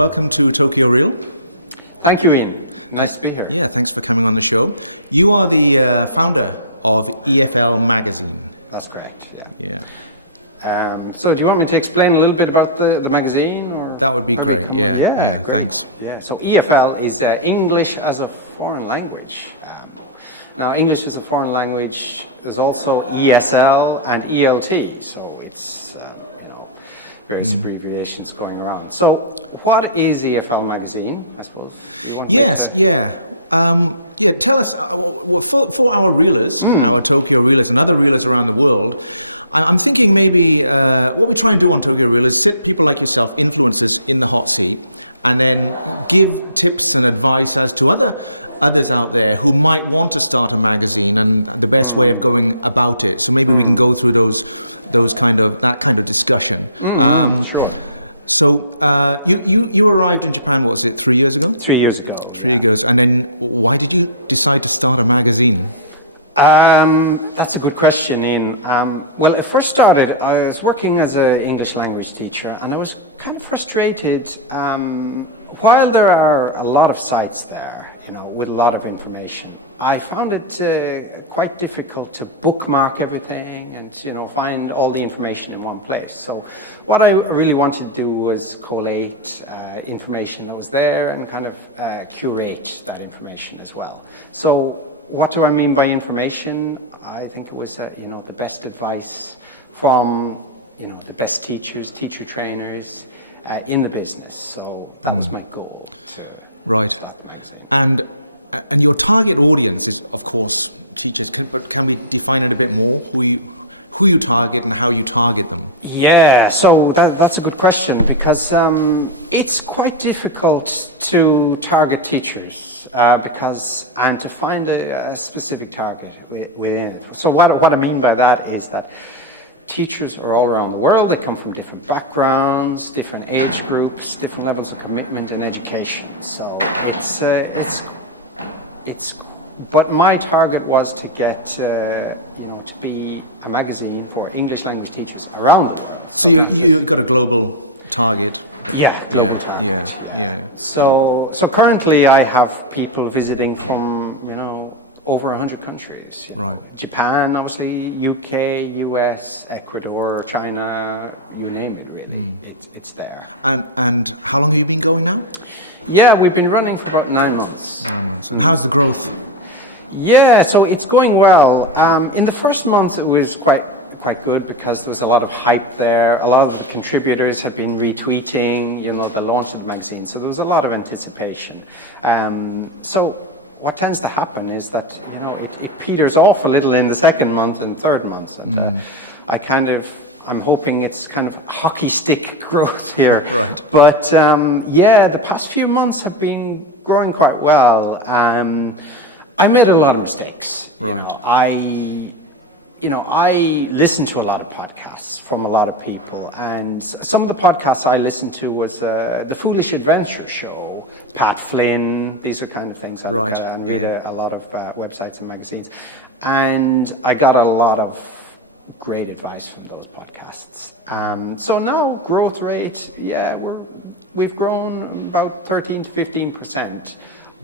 welcome to TokyoReal. Thank you, Ian. Nice to be here. Thanks for coming on the show. You are the founder of EFL magazine. That's correct, yeah. So do you want me to explain a little bit about the magazine, or how we come? Yeah, great. Yeah, so EFL is English as a foreign language. Now, English as a foreign language, there's also ESL and ELT, so it's, various abbreviations going around. So what is EFL magazine, I suppose? You want me to... Tell us, for our reelers, our Tokyo reelers and other reelers around the world, I'm thinking maybe what we try and do on Tokyo Real is tip people like yourself influencers in the hot seat, and then give tips and advice as to others out there who might want to start a magazine and the best way of going about it. Maybe go through that kind of discussion. Sure. So you arrived in Japan, was it 3 years ago? 3 years ago, yeah. 3 years. And then why did you decide to start a magazine? That's a good question, Ian. Well, it first started, I was working as an English language teacher, and I was kind of frustrated. While there are a lot of sites there, with a lot of information, I found it quite difficult to bookmark everything and, find all the information in one place. So what I really wanted to do was collate information that was there and kind of curate that information as well. So what do I mean by information? I think it was, the best advice from, the best teachers, teacher trainers in the business. So that was my goal to start the magazine. And your target audience is, of course, teachers. Can we define it a bit more? Who you target and how you target them? Yeah, so that's a good question, because it's quite difficult to target teachers and to find a specific target within it. So what I mean by that is that teachers are all around the world. They come from different backgrounds, different age groups, different levels of commitment and education. So but my target was to get, to be a magazine for English language teachers around the world. So not just... You've got a global target. Yeah, global target, yeah. So currently I have people visiting from, over 100 countries, Japan, obviously, UK, US, Ecuador, China, you name it, really. It's there. And how long did you go for? Yeah, we've been running for about 9 months. How's it going? Yeah, so it's going well. In the first month, it was quite good because there was a lot of hype there. A lot of the contributors had been retweeting, the launch of the magazine. So there was a lot of anticipation. So what tends to happen is that, it peters off a little in the second month and third month. And I'm hoping it's kind of hockey stick growth here. But, the past few months have been growing quite well. I made a lot of mistakes. I listened to a lot of podcasts from a lot of people, and some of the podcasts I listened to was the Foolish Adventure Show, Pat Flynn. These are kind of things I look at and read a lot of websites and magazines, and I got a lot of great advice from those podcasts. So now growth rate, we've grown about 13 to 15%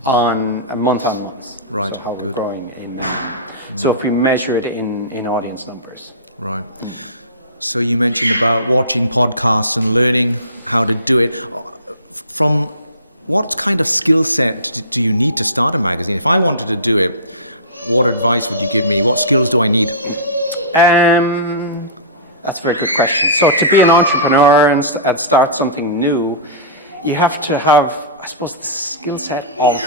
on a month. So how we're growing so if we measure it in audience numbers. So you mentioned about watching podcasts and learning how to do it. Well, what kind of skill set do you need to start a magazine? I wanted to do it. What advice would you give me? What skills do I need? That's a very good question. So to be an entrepreneur and start something new, you have to have, I suppose, the skill set of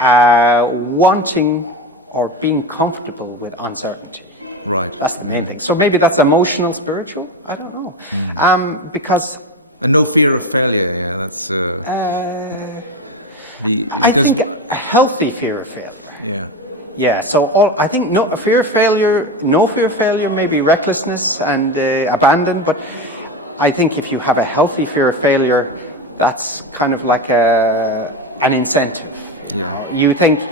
wanting or being comfortable with uncertainty. Right. That's the main thing. So maybe that's emotional, spiritual. I don't know. Because no fear of failure. I think a healthy fear of failure. Yeah. So I think no fear of failure, maybe recklessness and abandon. But I think if you have a healthy fear of failure, that's kind of like an incentive. You think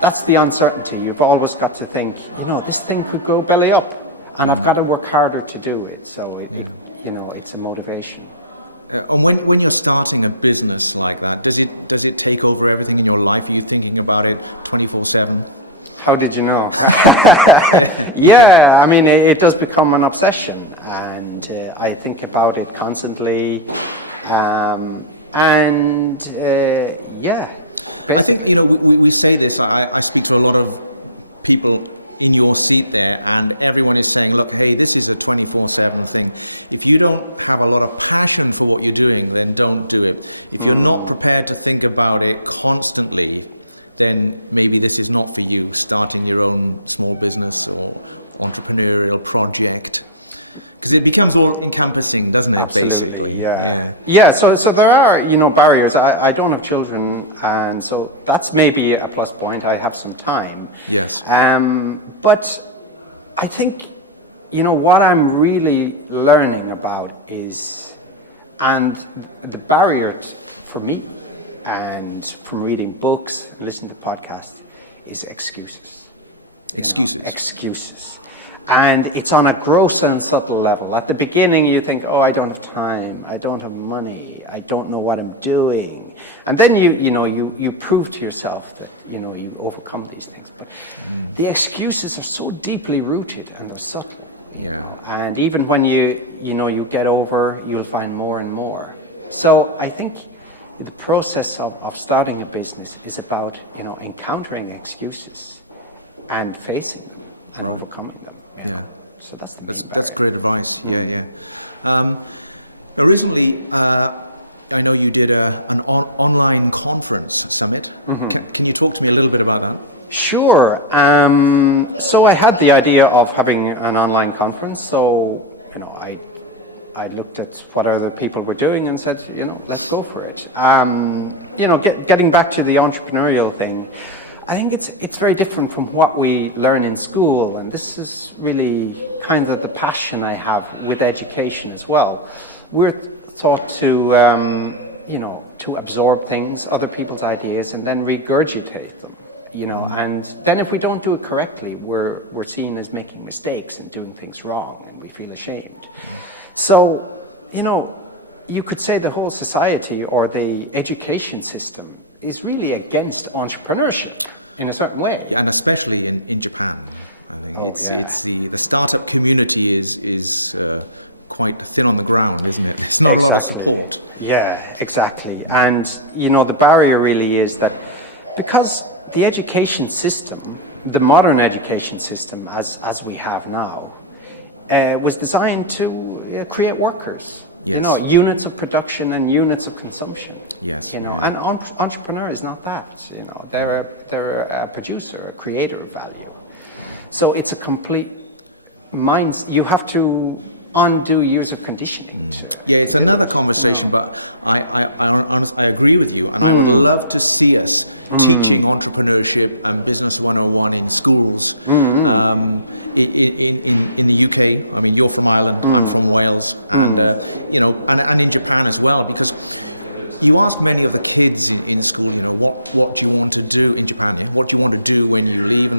that's the uncertainty. You've always got to think, this thing could go belly up, and I've got to work harder to do it. So it's a motivation. when you're starting a business like that, does it take over everything in your life? Are you thinking about it 24/7? How did you know? Yeah, I mean, it does become an obsession, and I think about it constantly. Yeah, basically. I think, we say this, I speak to a lot of people in your seat there, and everyone is saying, look, hey, this is a 24/7 thing. If you don't have a lot of passion for what you're doing, then don't do it. If you're not prepared to think about it constantly, then maybe this is not for you, starting your own small business or entrepreneurial project. It becomes all encompassing, doesn't it? Absolutely, yeah. Yeah, so there are, barriers. I don't have children, and so that's maybe a plus point. I have some time. But I think, what I'm really learning about is, and the barrier for me, and from reading books and listening to podcasts, is excuses. Excuses. And it's on a gross and subtle level. At the beginning, you think, oh, I don't have time, I don't have money, I don't know what I'm doing. And then you prove to yourself that, you overcome these things. But the excuses are so deeply rooted and they're subtle, and even when you get over, you'll find more and more. So I think the process of starting a business is about, encountering excuses and facing them and overcoming them, So that's the main barrier. Originally, I know you did an online conference. Can you talk to me a little bit about that? Sure. So I had the idea of having an online conference. So, I looked at what other people were doing and said, let's go for it. Getting back to the entrepreneurial thing, I think it's very different from what we learn in school, and this is really kind of the passion I have with education as well. We're taught to, to absorb things, other people's ideas, and then regurgitate them, and then if we don't do it correctly, we're seen as making mistakes and doing things wrong, and we feel ashamed. So, you could say the whole society or the education system is really against entrepreneurship in a certain way. And especially in Japan. Oh, yeah. The startup community is quite thin on the ground. Exactly. Yeah, exactly. And, the barrier really is that because the education system, the modern education system as we have now, was designed to create workers, units of production and units of consumption. And entrepreneur is not that. They're a producer, a creator of value. So it's a complete mind. You have to undo years of conditioning to it's do another it. conversation, but I agree with you. I would love to see it. Entrepreneurship and business 101 in schools. In the UK, you're from Ireland, and Wales, and in Japan as well. Because you ask many of the kids in Sweden, what do you want to do in Japan? What do you want to do when you leave?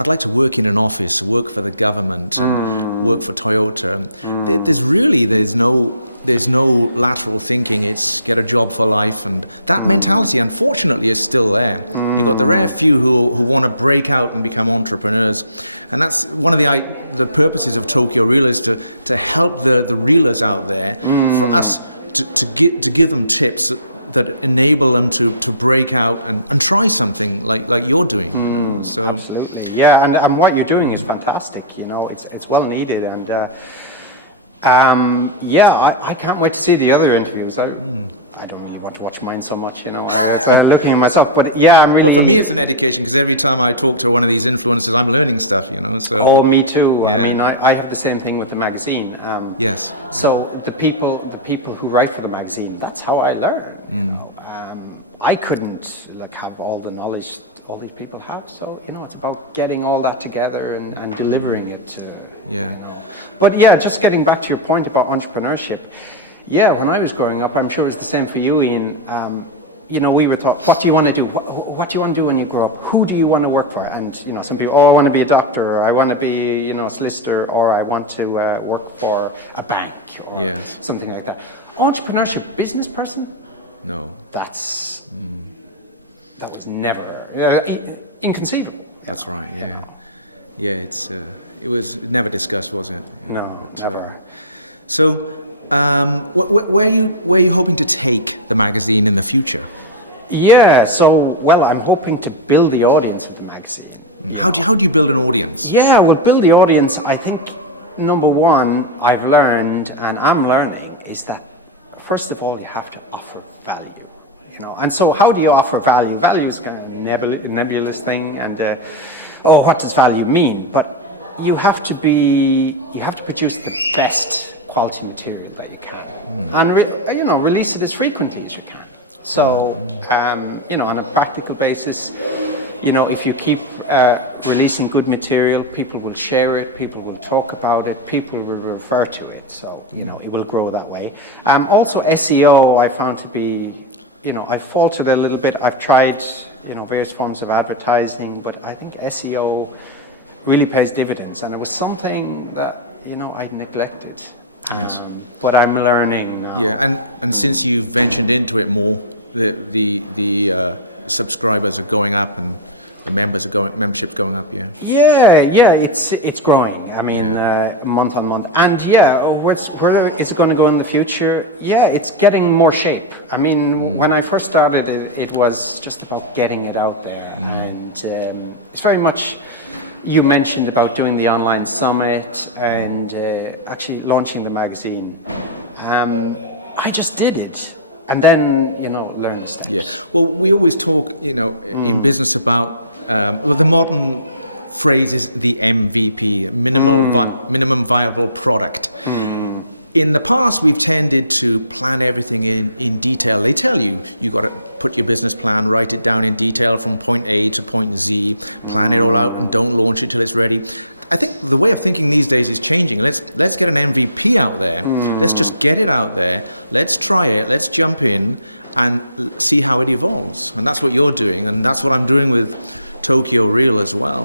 I'd like to work in an office, work for the government, work for Toyota. Really, there's no lateral thinking, get a job for life. That mentality, unfortunately, is still there. There's rare few who want to break out and become entrepreneurs. And that's one of the purposes of TokyoReal is to help the reelers out there, to give them tips that enable them to break out and try something like you're doing. Absolutely, yeah, and what you're doing is fantastic. It's well needed, and I can't wait to see the other interviews. I don't really want to watch mine so much, It's looking at myself, but yeah, I'm really. It's an education. Every time I talk to one of these influencers, I'm learning stuff. Oh, me too. I mean, I have the same thing with the magazine. So the people who write for the magazine, that's how I learn. I couldn't have all the knowledge all these people have. So it's about getting all that together and delivering it. But yeah, just getting back to your point about entrepreneurship. Yeah, when I was growing up, I'm sure it's the same for you, Ian. We were taught, what do you want to do? What do you want to do when you grow up? Who do you want to work for? And, some people, I want to be a doctor, or I want to be, a solicitor, or I want to work for a bank or something like that. Entrepreneurship, business person, that was never inconceivable, you know. Yeah, it was never successful. No, never. So, when were you hoping to take the magazine in the future? Yeah, so, well, I'm hoping to build the audience of the magazine, you know. How do you build an audience? Yeah, well, build the audience, I think, number one, I've learned, and I'm learning, is that, first of all, you have to offer value, you know. And so how do you offer value? Value is kind of a nebulous thing, and, what does value mean? But you have to produce the best quality material that you can, and release it as frequently as you can. So, on a practical basis, if you keep releasing good material, people will share it, people will talk about it, people will refer to it. So, it will grow that way. Also, SEO, I found to be, I've faltered a little bit. I've tried, various forms of advertising, but I think SEO really pays dividends. And it was something that, I'd neglected. But I'm learning now. And you getting into it more, the subscribers are going up and membership going up. Yeah, it's growing. I mean, month on month. And where is it going to go in the future? Yeah, it's getting more shape. I mean, when I first started, it was just about getting it out there. And it's very much, you mentioned about doing the online summit and actually launching the magazine. I just did it. And then, learn the steps. Well, we always talk, in business about the modern phrase is the MVP, minimum viable product. In the past, we tended to plan everything in detail. They tell you, you've got to put your business plan, write it down in detail from point A to point Z, plan it all out, don't know what it is ready. I guess the way of thinking these days is changing. Let's get an MVP out there. Let's get it out there. Let's try it. Let's jump in and see how it evolves. And that's what you're doing, and that's what I'm doing with TokyoReal as well.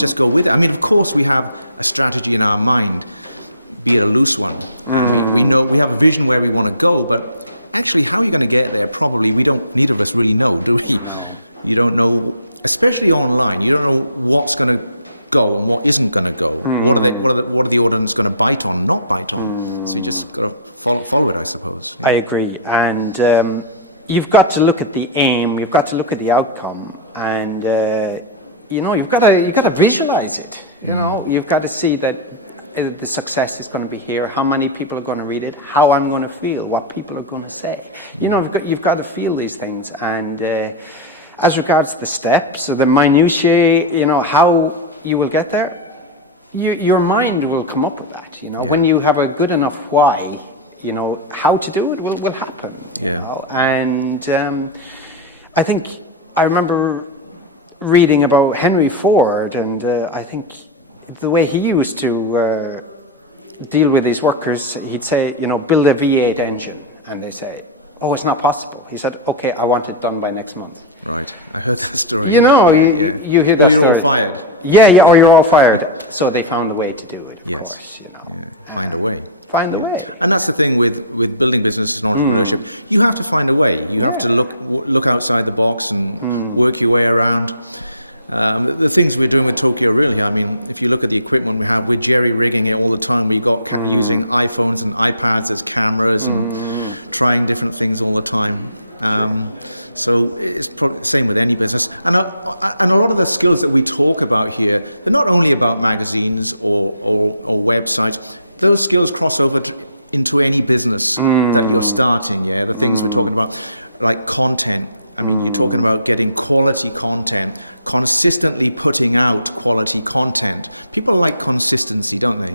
Just go with it. I mean, of course, we have strategy in our mind. Here at Luton. We have a vision where we want to go, but actually, how are we going to get there? Probably we don't even really know. No. You don't know, especially online. You don't know what's going to go and what isn't going to go. What the audience is going to bite on, not bite on. I agree, and you've got to look at the aim. You've got to look at the outcome, and you've got to visualize it. You've got to see that the success is going to be here, how many people are going to read it, how I'm going to feel, what people are going to say. You've got to feel these things. And as regards the steps, or the minutiae, how you will get there, your mind will come up with that. When you have a good enough why, how to do it will happen. And I think I remember reading about Henry Ford, and I think the way he used to deal with his workers, he'd say, build a V8 engine. And they say, oh, it's not possible. He said, okay, I want it done by next month. You hear that story. Yeah, or you're all fired. So they found a way to do it, of course, find the way. And that's the thing with building business. You have to find a way. You have to look outside the box and work your way around. The things we're doing with TokyoReal, I mean, if you look at the equipment we have, we're jerry rigging it all the time. We've got iPhones and iPads as cameras, and trying different things all the time. So it's playing with any business. And a lot of the skills that we talk about here are not only about magazines or websites. Those skills cross over into any business that we're starting. We talk about like content, and we talk about getting quality content. Consistently putting out quality content. People like consistency, don't they?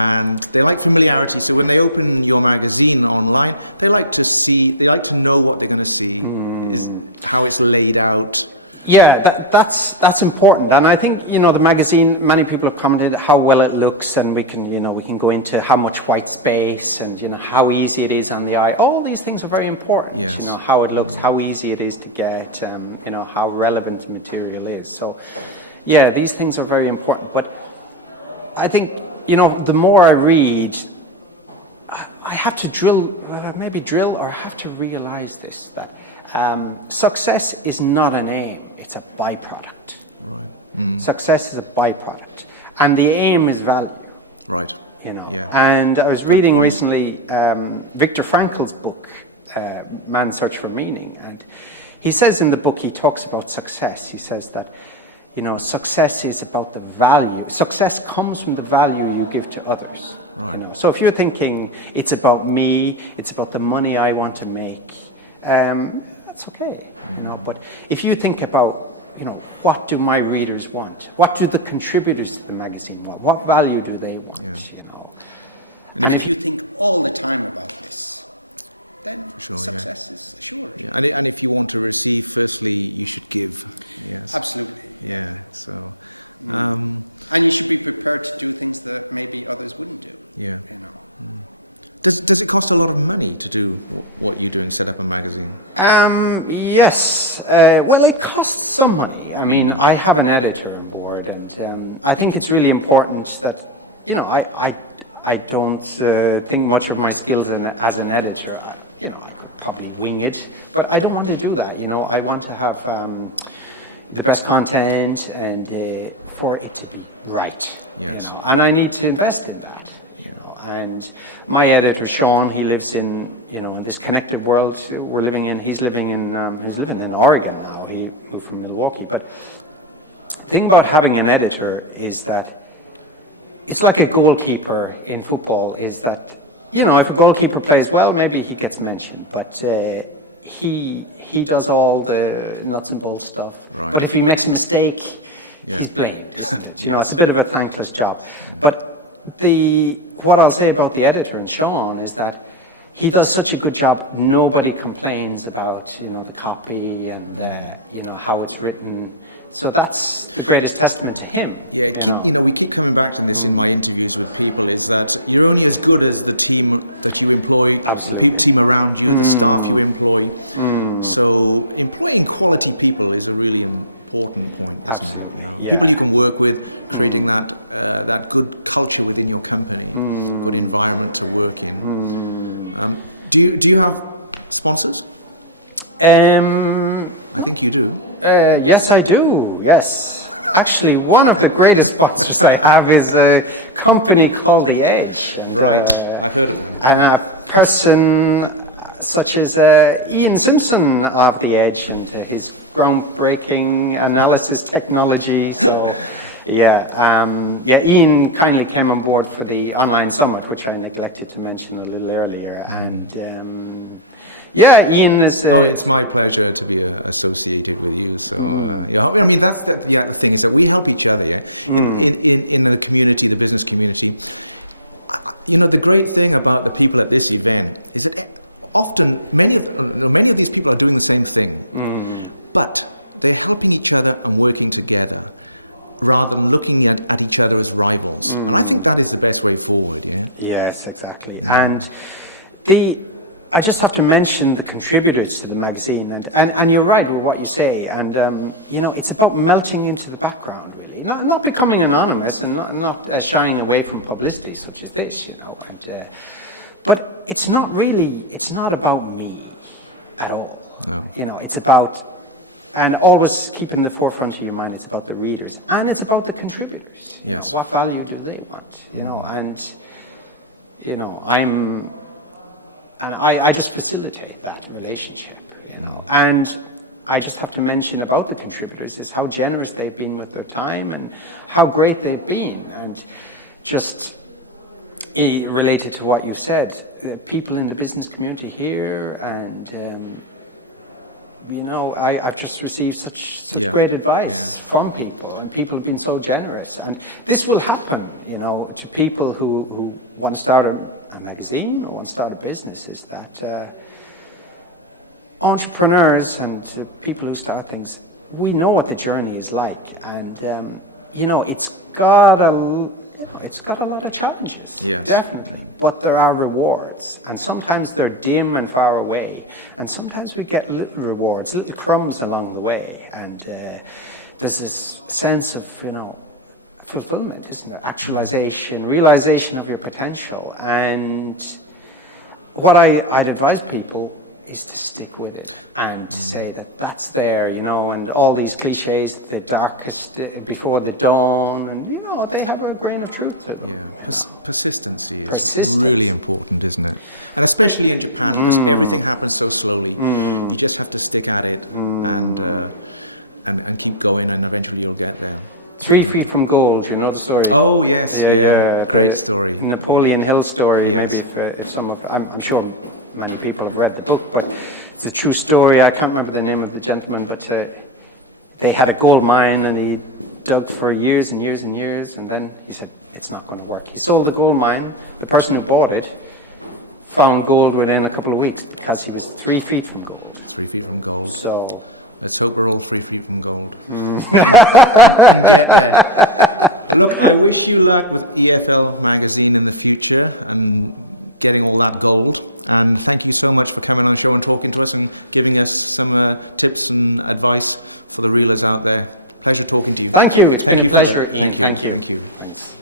And they like familiarity. So when they open your magazine online, they like to know what they're going to see, how it's laid out. Yeah, that's important. And I think, the magazine, many people have commented how well it looks, and we can go into how much white space and, how easy it is on the eye. All these things are very important, how it looks, how easy it is to get, how relevant the material is. So, yeah, these things are very important. But I think, the more I read, I have to maybe drill, or I have to realize this, that success is not an aim, it's a byproduct. Success is a byproduct, and the aim is value. And I was reading recently Viktor Frankl's book, Man's Search for Meaning, and he says in the book, he talks about success. He says that, success is about the value. Success comes from the value you give to others. So if you're thinking it's about me, it's about the money I want to make, that's okay. But if you think about, what do my readers want? What do the contributors to the magazine want? What value do they want? And if you Costs a lot of money to do what you do instead of a magazine. Yes. Well, it costs some money. I mean, I have an editor on board, and I think it's really important that, I don't think much of my skills as an editor. I could probably wing it, but I don't want to do that. I want to have the best content and for it to be right. And I need to invest in that. And my editor, Sean, he lives in, in this connected world we're living in. He's living in Oregon now. He moved from Milwaukee. But the thing about having an editor is that it's like a goalkeeper in football, is that, if a goalkeeper plays well, maybe he gets mentioned. But he does all the nuts and bolts stuff. But if he makes a mistake, he's blamed, isn't it? It's a bit of a thankless job. But what I'll say about the editor and Sean is that he does such a good job. Nobody complains about, the copy and, how it's written. So that's the greatest testament to him, we keep coming back to this in my interviews with people, is that you're only as good as the team that you employ. Absolutely. The team around you, the staff you employ. So employing quality people is a really important thing. Absolutely, yeah. People you can work with, creating that good culture within your company, environment to work in. Do you have sponsors? No. You do? Yes, I do. Yes. Actually, one of the greatest sponsors I have is a company called The Edge, and a person such as Ian Simpson of The Edge and his groundbreaking analysis technology. So, Ian kindly came on board for the online summit, which I neglected to mention a little earlier. And Ian is. It's my pleasure to be I mean, that's the other thing. So we help each other in the community, the business community. The great thing about the people at Litty then is that often many of these people are doing the same thing, but they're helping each other and working together rather than looking at each other as rivals. I think that is the best way forward. Yes, exactly. And I just have to mention the contributors to the magazine, and you're right with what you say, and it's about melting into the background, really, not becoming anonymous and not shying away from publicity such as this, but it's not about me at all, it's about, and always keep in the forefront of your mind, it's about the readers, and it's about the contributors, what value do they want, and I just facilitate that relationship, and I just have to mention about the contributors is how generous they've been with their time and how great they've been. And just related to what you said, people in the business community here, and I've just received such great advice from people, and people have been so generous. And this will happen, to people who want to start a magazine or want to start a business, is that entrepreneurs and people who start things, we know what the journey is like, and it's got a lot of challenges, definitely, but there are rewards, and sometimes they're dim and far away, and sometimes we get little rewards, little crumbs along the way, and there's this sense of fulfillment, isn't there? Actualization, realization of your potential, and what I'd advise people is to stick with it and to say that that's there, you know, and all these cliches, the darkest before the dawn, and, you know, they have a grain of truth to them, you know. Persistence. Especially in Japan, everything happens so slowly. You just have to stick at it and keep going and eventually you'll get there. 3 feet from gold, you know the story? Oh, yeah. Yeah, the Napoleon Hill story, maybe if some of, I'm sure many people have read the book, but it's a true story. I can't remember the name of the gentleman, but they had a gold mine and he dug for years and years and years, and then he said, it's not going to work. He sold the gold mine. The person who bought it found gold within a couple of weeks because he was 3 feet from gold. So... Look, I wish you luck with EFL magazine in the future and getting all that gold. And thank you so much for coming on the show and talking to us and giving us some tips and advice for the reelers out there. Pleasure talking to you. Thank you. It's been a pleasure, Ian. Thank you. Thanks.